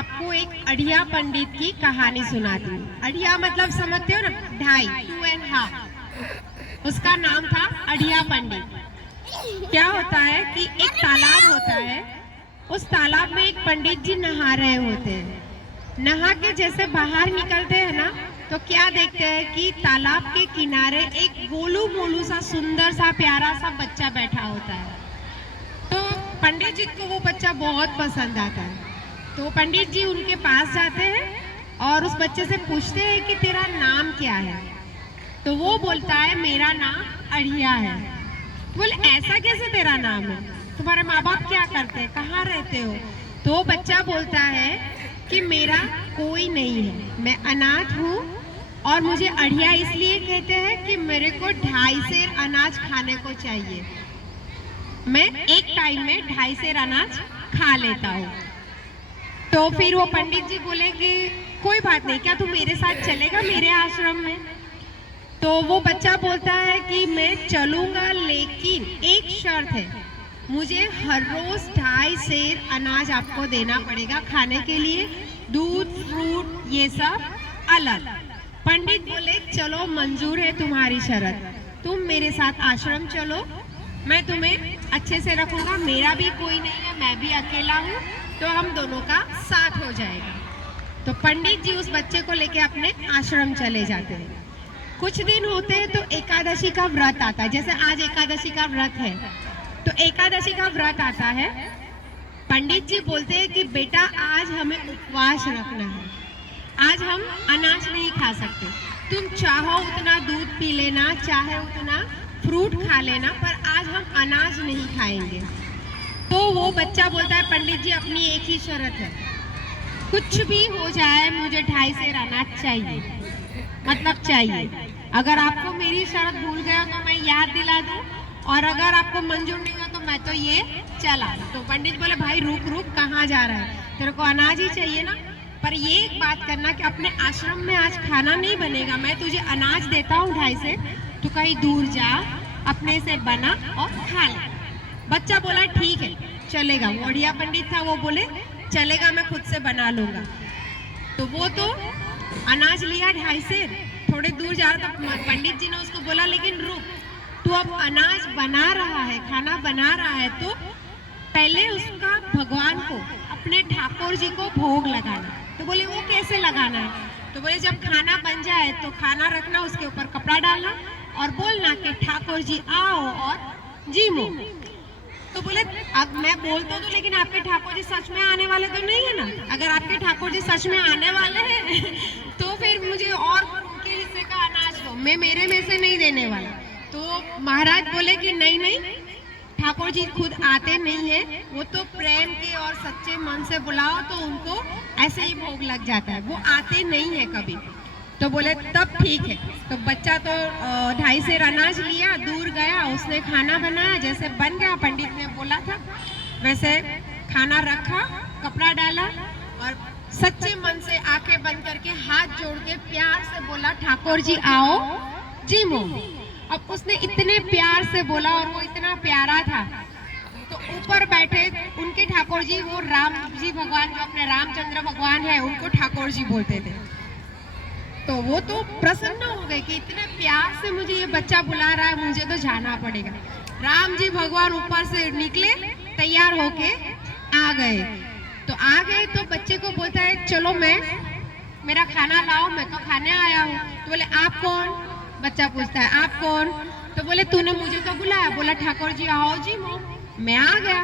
आपको एक अढ़िया पंडित की कहानी सुनाती हूँ। अढ़िया मतलब समझते हो ना, ढाई, 2.5। उसका नाम था अढ़िया पंडित। क्या होता है कि एक तालाब होता है, उस तालाब में एक पंडित जी नहा रहे होते हैं। नहा के जैसे बाहर निकलते हैं ना, तो क्या देखते हैं कि तालाब के किनारे एक गोलू मोलू सा सुंदर सा प्यारा सा बच्चा बैठा होता है। तो पंडित जी को वो बच्चा बहुत पसंद आता है। तो पंडित जी उनके पास जाते हैं और उस बच्चे से पूछते हैं कि तेरा नाम क्या है। तो वो बोलता है मेरा नाम अढ़िया है। बोले ऐसा कैसे तेरा नाम है, तुम्हारे माँ बाप क्या करते हैं, कहाँ रहते हो? तो वो बच्चा बोलता है कि मेरा कोई नहीं है, मैं अनाथ हूँ और मुझे अढ़िया इसलिए कहते हैं कि मेरे को 2.5 सेर अनाज खाने को चाहिए। मैं एक टाइम में 2.5 सेर अनाज खा लेता हूँ। तो फिर वो पंडित जी बोले कि कोई बात नहीं, क्या तू मेरे साथ चलेगा मेरे आश्रम में? तो वो बच्चा बोलता है कि मैं चलूंगा, लेकिन एक शर्त है, मुझे हर रोज 2.5 सेर अनाज आपको देना पड़ेगा खाने के लिए, दूध फ्रूट ये सब अलग। पंडित बोले चलो मंजूर है तुम्हारी शर्त, तुम मेरे साथ आश्रम चलो, मैं तुम्हें अच्छे से रखूंगा, मेरा भी कोई नहीं है, मैं भी अकेला हूँ, तो हम दोनों का साथ हो जाएगा। तो पंडित जी उस बच्चे को लेके अपने आश्रम चले जाते हैं। कुछ दिन होते हैं तो एकादशी का व्रत आता है, जैसे आज एकादशी का व्रत है, तो एकादशी का व्रत आता है। पंडित जी बोलते हैं कि बेटा आज हमें उपवास रखना है, आज हम अनाज नहीं खा सकते, तुम चाहो उतना दूध पी लेना, चाहे उतना फ्रूट खा लेना, पर आज हम अनाज नहीं खाएंगे। तो वो बच्चा बोलता है पंडित जी अपनी एक ही शर्त है, कुछ भी हो जाए मुझे 2.5 सेर अनाज चाहिए, मतलब चाहिए। अगर आपको मेरी शर्त भूल गया तो मैं याद दिला दूं, और अगर आपको मंजूर नहीं हुआ तो मैं तो ये चला। तो पंडित बोले भाई रुक रुक, कहाँ जा रहा है, तेरे को अनाज ही चाहिए ना, पर ये एक बात करना कि अपने आश्रम में आज खाना नहीं बनेगा, मैं तुझे अनाज देता हूँ 2.5 सेर, तू कहीं दूर जा, अपने से बना और खा ले। बच्चा बोला ठीक है चलेगा। वो अढ़िया पंडित था, वो बोले चलेगा, मैं खुद से बना लूंगा। तो वो तो अनाज लिया 2.5 सेर, थोड़े दूर जा रहा था, पंडित जी ने उसको बोला लेकिन रुक, तू अब अनाज बना रहा है, खाना बना रहा है, तो पहले उसका भगवान को, अपने ठाकुर जी को भोग लगाना। तो बोले वो कैसे लगाना है? तो बोले जब खाना बन जाए तो खाना रखना, उसके ऊपर कपड़ा डालना और बोलना कि ठाकुर जी आओ और जीमो। तो बोले अब मैं बोलता हूँ तो, लेकिन आपके ठाकुर जी सच में आने वाले तो नहीं है ना? अगर आपके ठाकुर जी सच में आने वाले हैं तो फिर मुझे और उनके हिस्से का अनाज दो, मैं मेरे में से नहीं देने वाला। तो महाराज बोले कि नहीं नहीं, ठाकुर जी खुद आते नहीं है, वो तो प्रेम के और सच्चे मन से बुलाओ तो उनको ऐसे ही भोग लग जाता है, वो आते नहीं है कभी। तो बोले तब ठीक है। तो बच्चा तो 2.5 सेर अनाज लिया, दूर गया, उसने खाना बनाया, जैसे बन गया पंडित ने बोला था वैसे खाना रखा, कपड़ा डाला और सच्चे मन से आंखें बंद करके हाथ जोड़ के प्यार से बोला ठाकुर जी आओ जीमो। अब उसने इतने प्यार से बोला और वो इतना प्यारा था, तो ऊपर बैठे उनके ठाकुर जी, वो राम जी भगवान जो अपने रामचंद्र भगवान है, उनको ठाकुर जी बोलते थे। तो वो तो प्रसन्न हो गए कि इतने प्यार से मुझे ये बच्चा बुला रहा है, मुझे तो जाना पड़ेगा। राम जी भगवान ऊपर से निकले, तैयार होके आ गए। तो आ गए तो बच्चे को बोलता है चलो मेरा खाना लाओ, मैं तो खाने आया हूँ। तो बोले आप कौन? बच्चा पूछता है आप कौन? तो बोले तूने मुझे तो बुलाया। बोला ठाकुर जी आओ जी, मैं आ गया।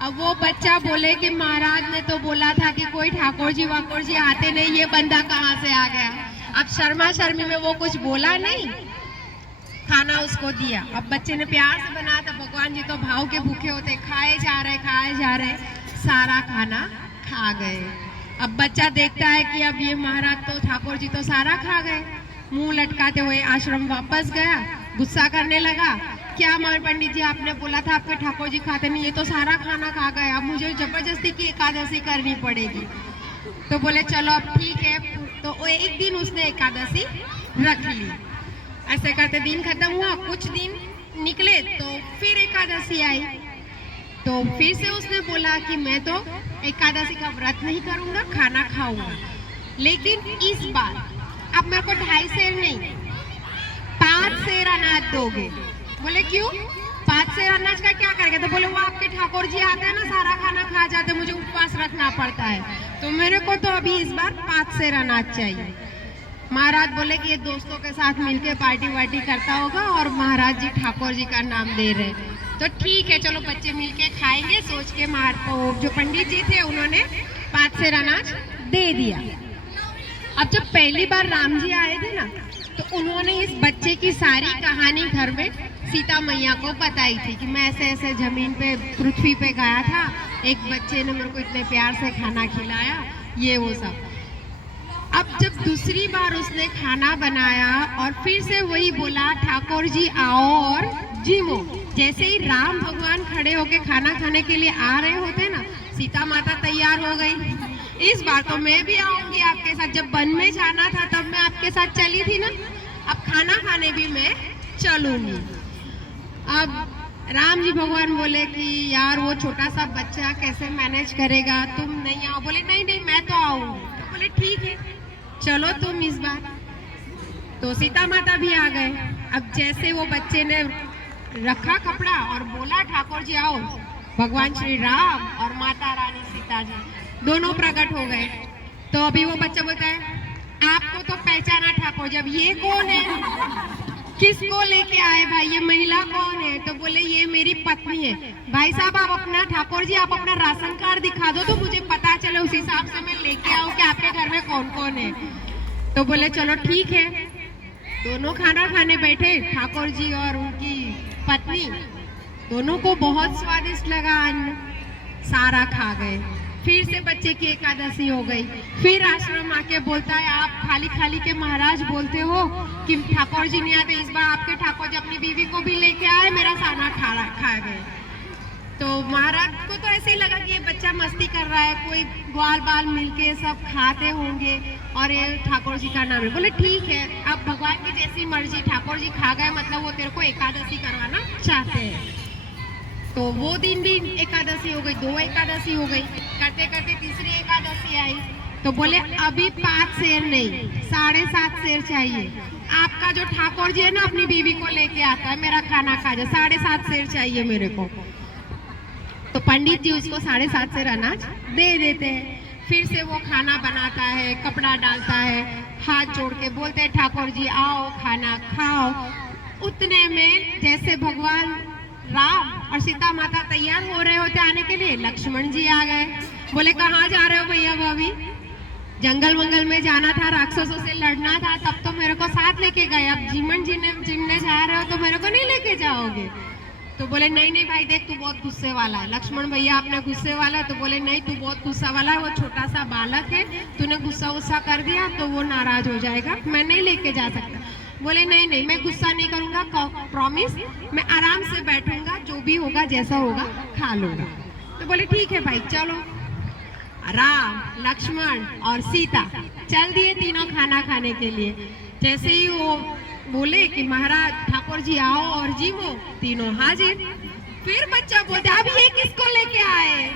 अब वो बच्चा बोले कि महाराज ने तो बोला था कि कोई ठाकुर जी वाकुर जी आते नहीं, ये बंदा कहाँ से आ गया? अब शर्मा शर्मी में वो कुछ बोला नहीं, खाना उसको दिया। अब बच्चे ने प्यार से बनाया था, भगवान जी तो भाव के भूखे होते, खाए जा रहे, सारा खाना खा गए। अब बच्चा देखता है कि अब ये महाराज तो ठाकुर जी तो सारा खा गए, मुंह लटकाते हुए आश्रम वापस गया, गुस्सा करने लगा, क्या हमारे पंडित जी आपने बोला था आपके ठाकुर जी खाते नहीं, ये तो सारा खाना खा गए, अब मुझे जबरदस्ती की एकादशी करनी पड़ेगी। तो बोले चलो अब ठीक है। तो एक दिन उसने एकादशी रख ली। ऐसे करते दिन खत्म हुआ, कुछ दिन निकले तो फिर एकादशी आई। तो फिर से उसने बोला कि मैं तो एकादशी का व्रत नहीं करूंगा, खाना खाऊंगा, लेकिन इस बार अब मेरे को 2.5 सेर नहीं 5 सेर अनाज दोगे। बोले क्यों? 5 सेर अनाज का क्या करेंगे? तो बोले वो आपके ठाकुर जी आते हैं ना, सारा खाना खा जाते, मुझे उपवास रखना पड़ता है, तो मेरे को तो अभी इस बार 5 सेर अनाज चाहिए। महाराज बोले कि ये दोस्तों के साथ मिलके पार्टी वार्टी करता होगा और महाराज जी ठाकुर जी का नाम दे रहे, तो ठीक है चलो बच्चे मिलके खाएंगे सोच के जो पंडित जी थे उन्होंने 5 सेर अनाज दे दिया। अब जब पहली बार राम जी आए थे ना, तो उन्होंने इस बच्चे की सारी कहानी घर में सीता मैया को बताई थी कि मैं ऐसे ऐसे जमीन पे पृथ्वी पे गया था, एक बच्चे ने मेरे को इतने प्यार से खाना खिलाया, ये वो सब। अब जब दूसरी बार उसने खाना बनाया और फिर से वही बोला ठाकुर जी आओ और जीमो, जैसे ही राम भगवान खड़े होके खाना खाने के लिए आ रहे होते ना, सीता माता तैयार हो गई, इस बार तो मैं भी आऊंगी आपके साथ, जब वन में जाना था तब मैं आपके साथ चली थी ना, अब खाना खाने भी मैं चलूंगी। अब राम जी भगवान बोले कि यार वो छोटा सा बच्चा कैसे मैनेज करेगा, तुम नहीं आओ? बोले नहीं नहीं मैं तो आऊंगी। तो बोले ठीक है चलो तुम इस बार। तो सीता माता भी आ गए। अब जैसे वो बच्चे ने रखा कपड़ा और बोला ठाकुर जी आओ, भगवान श्री राम और माता रानी सीता जी दोनों प्रकट हो गए। तो अभी वो बच्चा बोलता है आपको तो पहचाना ठाकुर जी, अब ये कौन है, किसको लेके आए भाई, ये महिला कौन है? तो बोले ये मेरी पत्नी है। भाई साहब आप अपना ठाकुर जी आप अपना राशन कार्ड दिखा दो तो मुझे पता चले, उस हिसाब से मैं लेके आऊं कि आपके घर में कौन कौन है। तो बोले चलो ठीक है। दोनों खाना खाने बैठे, ठाकुर जी और उनकी पत्नी, दोनों को बहुत स्वादिष्ट लगा अन्न, सारा खा गए। फिर से बच्चे की एकादशी हो गई। फिर आश्रम आके बोलता है आप खाली खाली के महाराज बोलते हो कि ठाकुर जी नहीं आते, इस बार आपके ठाकुर जी अपनी बीवी को भी लेके आए, मेरा खाना खा गए। तो महाराज को तो ऐसे ही लगा कि ये बच्चा मस्ती कर रहा है, कोई ग्वाल बाल मिलके सब खाते होंगे और ये ठाकुर जी का नाम है। बोले ठीक है अब भगवान की जैसी मर्जी, ठाकुर जी खा गए मतलब वो तेरे को एकादशी करवाना चाहते हैं। तो वो दिन भी एकादशी हो गई, 2 एकादशी हो गई, करते करते तीसरी एकादशी आई। तो बोले अभी 5 सेर नहीं 7.5 सेर चाहिए, आपका जो ठाकुर जी है ना अपनी बीवी को लेके आता है, मेरा खाना खा जाए, 7.5 सेर चाहिए मेरे को। तो पंडित जी उसको 7.5 सेर अनाज दे देते हैं। फिर से वो खाना बनाता है, कपड़ा डालता है, हाथ जोड़ के बोलते हैं ठाकुर जी आओ खाना खाओ। उतने में जैसे भगवान राम और सीता माता तैयार हो रहे होते आने के लिए, लक्ष्मण जी आ गए। बोले कहाँ जा रहे हो भैया भाभी? जंगल वंगल में जाना था, राक्षसों से लड़ना था, तब तो मेरे को साथ लेके गए, अब जीमन जिमने जा रहे हो तो मेरे को नहीं लेके जाओगे? तो बोले नहीं नहीं भाई देख तू बहुत गुस्से वाला है। लक्ष्मण भैया आपने गुस्से वाला है? तो बोले नहीं तू बहुत गुस्सा वाला है, वो छोटा सा बालक है, तूने गुस्सा गुस्सा कर दिया तो वो नाराज हो जाएगा, मैं नहीं लेके जा सकता। बोले नहीं नहीं मैं गुस्सा नहीं करूंगा, प्रॉमिस, मैं आराम से बैठूंगा, जो भी होगा जैसा होगा खा लूंगा। तो बोले ठीक है भाई चलो। राम लक्ष्मण और सीता चल दिए तीनों खाना खाने के लिए। जैसे ही वो बोले कि महाराज ठाकुर जी आओ और जीवो, तीनों हाजिर। फिर बच्चा बोलता अब ये किसको लेके आए,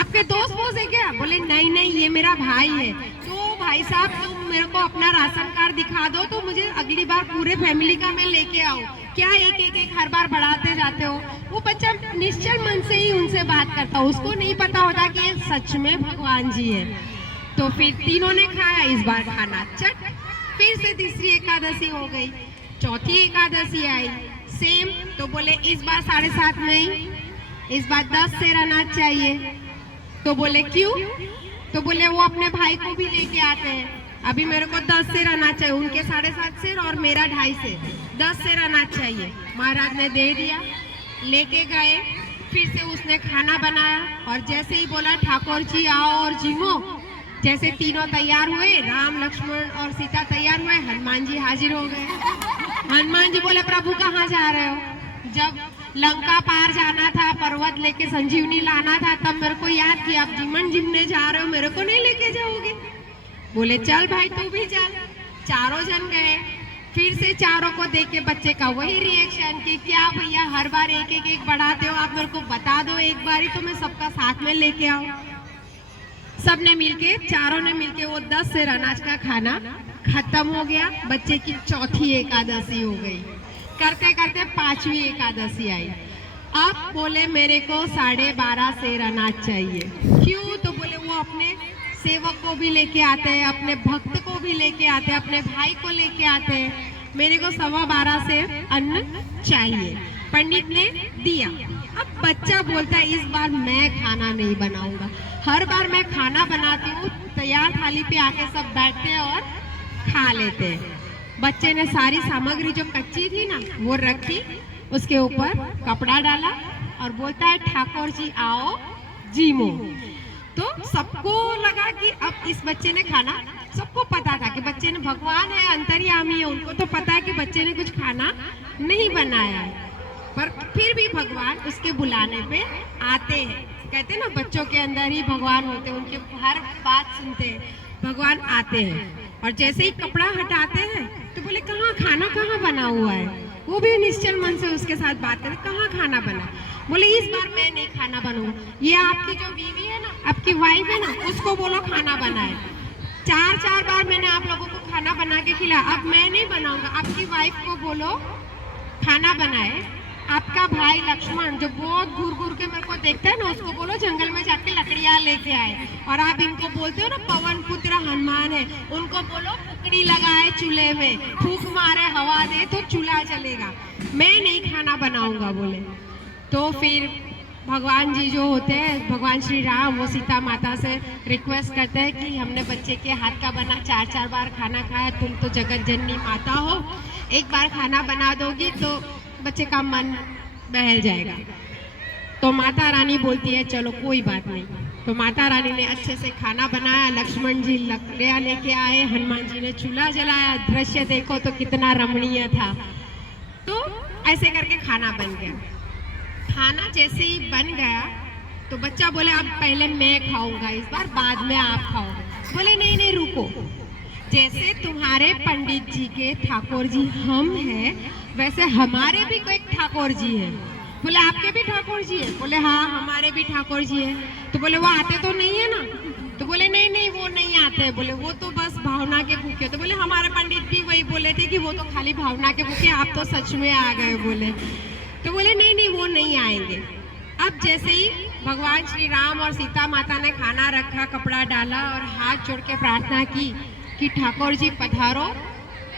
आपके दोस्त वो से क्या? बोले नहीं नहीं ये मेरा भाई है। तो भाई साहब तुम मेरे को अपना राशन कार्ड दिखा दो तो मुझे अगली बार पूरे फैमिली का मैं लेके आऊं, क्या एक हर बार बढ़ाते जाते हो? वो बच्चा निश्चल मन से ही उनसे बात करता, उसको नहीं पता होता कि ये सच में भगवान जी है। तो फिर तीनों ने खाया इस बार खाना चट। फिर से तीसरी एकादशी हो गई, चौथी एकादशी आई सेम। तो बोले इस बार 7.5 नहीं, इस बार 10 सेर अनाज चाहिए। तो बोले क्यों? तो बोले वो अपने भाई को भी लेके आते हैं, अभी मेरे को 10 सेर अनाज चाहिए, उनके 7.5 सेर और मेरा 2.5 सेर, 10 सेर अनाज चाहिए। महाराज ने दे दिया, लेके गए। फिर से उसने खाना बनाया और जैसे ही बोला ठाकुर जी आओ और जीमो, जैसे तीनों तैयार हुए, राम लक्ष्मण और सीता तैयार हुए, हनुमान जी हाजिर हो गए। हनुमान जी बोले प्रभु कहाँ जा रहे हो? जब लंका पार जाना था, पर्वत लेके संजीवनी लाना था, तब मेरे को याद किया, आप जीमन जिमने जा रहे हो, मेरे को नहीं लेके जाओगे? बोले चल भाई तू भी चल। चारों जन गए। फिर से चारों को देख के बच्चे का वही रिएक्शन कि क्या भैया हर बार एक बढ़ाते हो, आप मेरे को बता दो एक बार ही तो मैं सबका साथ में लेके आऊं। सबने मिलके, चारों ने मिलके वो 10 सेर अनाज का खाना खत्म हो गया। बच्चे की चौथी एकादशी हो गई। करते करते 5वीं एकादशी आई। अब बोले मेरे को 12.5 सेर अनाज चाहिए। क्यों? तो बोले वो अपने सेवक को भी लेके आते हैं, अपने भक्त को भी लेके आते हैं, अपने भाई को लेके आते हैं। मेरे को 12.25 सेर अन्न चाहिए। पंडित ने दिया। अब बच्चा बोलता है इस बार मैं खाना नहीं बनाऊंगा। हर बार मैं खाना बनाती हूँ, तैयार थाली पे आके सब बैठते हैं और खा लेते हैं। बच्चे ने सारी सामग्री जो कच्ची थी ना वो रखी, उसके ऊपर कपड़ा डाला और बोलता है ठाकुर जी आओ जीमो। तो सबको लगा कि अब इस बच्चे ने खाना, सबको पता था कि बच्चे ने, भगवान है अंतर्यामी है, उनको तो पता है कि बच्चे ने कुछ खाना नहीं बनाया है, पर फिर भी भगवान उसके बुलाने पे आते हैं। कहते हैं ना बच्चों के अंदर ही भगवान होते हैं, उनके हर बात सुनते हैं, भगवान आते हैं। और जैसे ही कपड़ा हटाते हैं तो बोले कहाँ खाना कहाँ बना हुआ है। वो भी निश्चल मन से उसके साथ बात करें, कहाँ खाना बना। बोले इस बार मैं नहीं खाना बनाऊंगा, ये आपकी जो बीवी है ना, आपकी वाइफ है ना, उसको बोलो खाना बनाए। 4 बार मैंने आप लोगों को खाना बना के खिलाया, अब मैं नहीं बनाऊंगा, आपकी वाइफ को बोलो खाना बनाए। आपका भाई लक्ष्मण जो बहुत घूर घूर के मेरे को देखता है ना, उसको बोलो जंगल में जाके लकड़ियाँ लेके आए। और आप इनको बोलते हो ना पवन पुत्र हनुमान है, उनको बोलो फुकड़ी लगाए चूल्हे में, फूंक मारे हवा दे तो चूल्हा चलेगा, मैं नहीं खाना बनाऊंगा बोले। तो फिर भगवान जी जो होते हैं, भगवान श्री राम, वो सीता माता से रिक्वेस्ट करते हैं कि हमने बच्चे के हाथ का बना 4 बार खाना खाया, तुम तो जगत जननी माता हो, एक बार खाना बना दोगी तो बच्चे का मन बहल जाएगा। तो माता रानी बोलती है चलो कोई बात नहीं। तो माता रानी ने अच्छे से खाना बनाया, लक्ष्मण जी लकड़ियाँ लेके आए, हनुमान जी ने चूल्हा जलाया। दृश्य देखो तो कितना रमणीय था। तो ऐसे करके खाना बन गया। खाना जैसे ही बन गया तो बच्चा बोले अब पहले मैं खाऊंगा इस बार, बाद में आप खाओगे। बोले नहीं नहीं रुको, जैसे तुम्हारे पंडित जी के ठाकुर जी हम हैं, वैसे हमारे भी कोई ठाकुर जी है। बोले आपके भी ठाकुर जी है? बोले हाँ हमारे भी ठाकुर जी है। तो बोले वो आते तो नहीं है ना? तो बोले नहीं नहीं वो नहीं आते। बोले वो तो बस भावना के भूखे। तो बोले हमारे पंडित भी वही बोले थे कि वो तो खाली भावना के भूखे, आप तो सच में आ गए बोले। तो बोले नहीं नहीं वो नहीं आएंगे। अब जैसे ही भगवान श्री राम और सीता माता ने खाना रखा, कपड़ा डाला और हाथ जोड़ के प्रार्थना की कि ठाकुर जी पधारो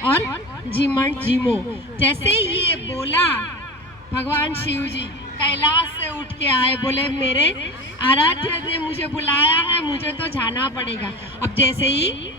और जीमण जीमो। जैसे ही ये बोला, भगवान शिव जी कैलाश से उठ के आए, बोले मेरे आराध्य ने मुझे बुलाया है, मुझे तो जाना पड़ेगा। अब जैसे ही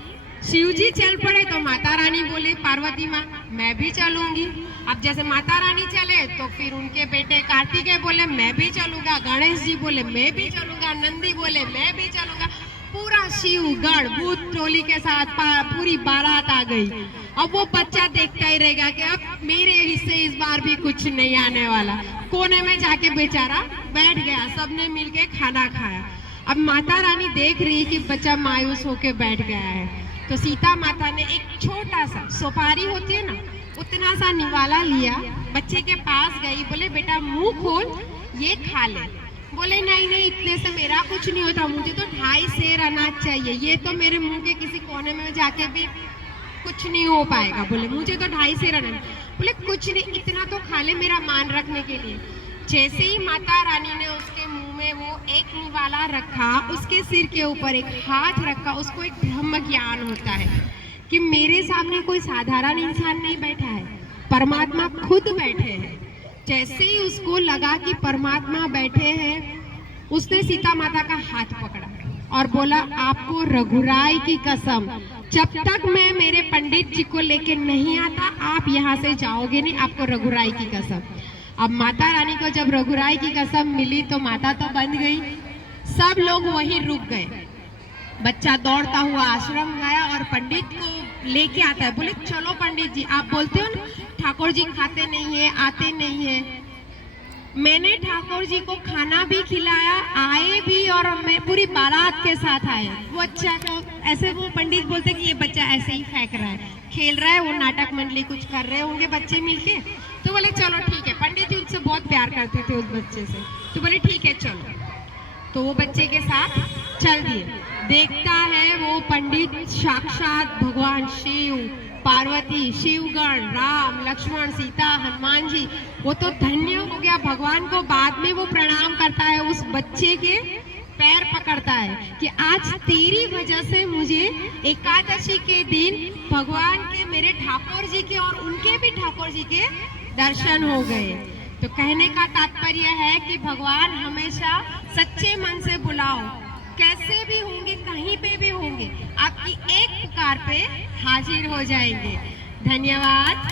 शिव जी चल पड़े तो माता रानी बोले पार्वती माँ मैं भी चलूंगी। अब जैसे माता रानी चले तो फिर उनके बेटे कार्तिकेय बोले मैं भी चलूंगा, गणेश जी बोले मैं भी चलूंगा, नंदी बोले मैं भी चलूंगा। पूरा शिव गढ़ भूत टोली के साथ पूरी बारात आ गई। अब वो बच्चा देखता ही रहेगा कि अब मेरे हिस्से इस बार भी कुछ नहीं आने वाला। कोने में जाके बेचारा बैठ गया, सबने मिलके खाना खाया। अब माता रानी देख रही कि बच्चा मायूस होके बैठ गया है, तो सीता माता ने एक छोटा सा सुपारी होती है ना, उतना सा निवाला लिया, बच्चे के पास गई, बोले बेटा मुंह खोल ये खा ले। बोले नहीं नहीं इतने से मेरा कुछ नहीं होता, मुझे तो 2.5 सेर अनाज चाहिए, ये तो मेरे मुंह के किसी कोने में जाके भी कुछ नहीं हो पाएगा। बोले मुझे तो 2.5 सेर अनाज। बोले कुछ नहीं, इतना तो खा ले मेरा मान रखने के लिए। जैसे ही माता रानी ने उसके मुंह में वो एक निवाला रखा, उसके सिर के ऊपर एक हाथ रखा, उसको एक ब्रह्म ज्ञान होता है कि मेरे सामने कोई साधारण इंसान नहीं बैठा है, परमात्मा खुद बैठे हैं। जैसे ही उसको लगा कि परमात्मा बैठे हैं, उसने सीता माता का हाथ पकड़ा और बोला आपको रघुराई की कसम, जब तक मैं मेरे पंडित जी को लेके नहीं आता आप यहाँ से जाओगे नहीं, आपको रघुराई की कसम। अब माता रानी को जब रघुराई की कसम मिली तो माता तो बन गई, सब लोग वहीं रुक गए। बच्चा दौड़ता हुआ आश्रम गया और पंडित को लेके आता है। बोले चलो पंडित जी, आप बोलते हो ना ठाकुर जी खाते नहीं है, आते नहीं है, मैंने ठाकुर जी को खाना भी खिलाया, आए भी और मैं पूरी बारात के साथ आया। वो बच्चा को ऐसे, वो पंडित बोलते कि ये बच्चा ऐसे ही फेंक रहा है, खेल रहा है, वो नाटक मंडली कुछ कर रहे होंगे बच्चे मिलके। तो बोले चलो ठीक है, पंडित जी उनसे बहुत प्यार करते थे उस बच्चे से, तो बोले ठीक है चलो। तो वो बच्चे के साथ चल दिए। देखता है वो पंडित साक्षात भगवान शिव, पार्वती, शिवगण, राम, लक्ष्मण, सीता, हनुमान जी, वो तो धन्य हो गया। भगवान को बाद में वो प्रणाम करता है, उस बच्चे के पैर पकड़ता है कि आज तेरी वजह से मुझे एकादशी के दिन भगवान के, मेरे ठाकुर जी के और उनके भी ठाकुर जी के दर्शन हो गए। तो कहने का तात्पर्य है कि भगवान हमेशा सच्चे मन से बुलाओ, कैसे भी होंगे, कहीं पे भी होंगे, आपकी एक पुकार पे हाजिर हो जाएंगे। धन्यवाद।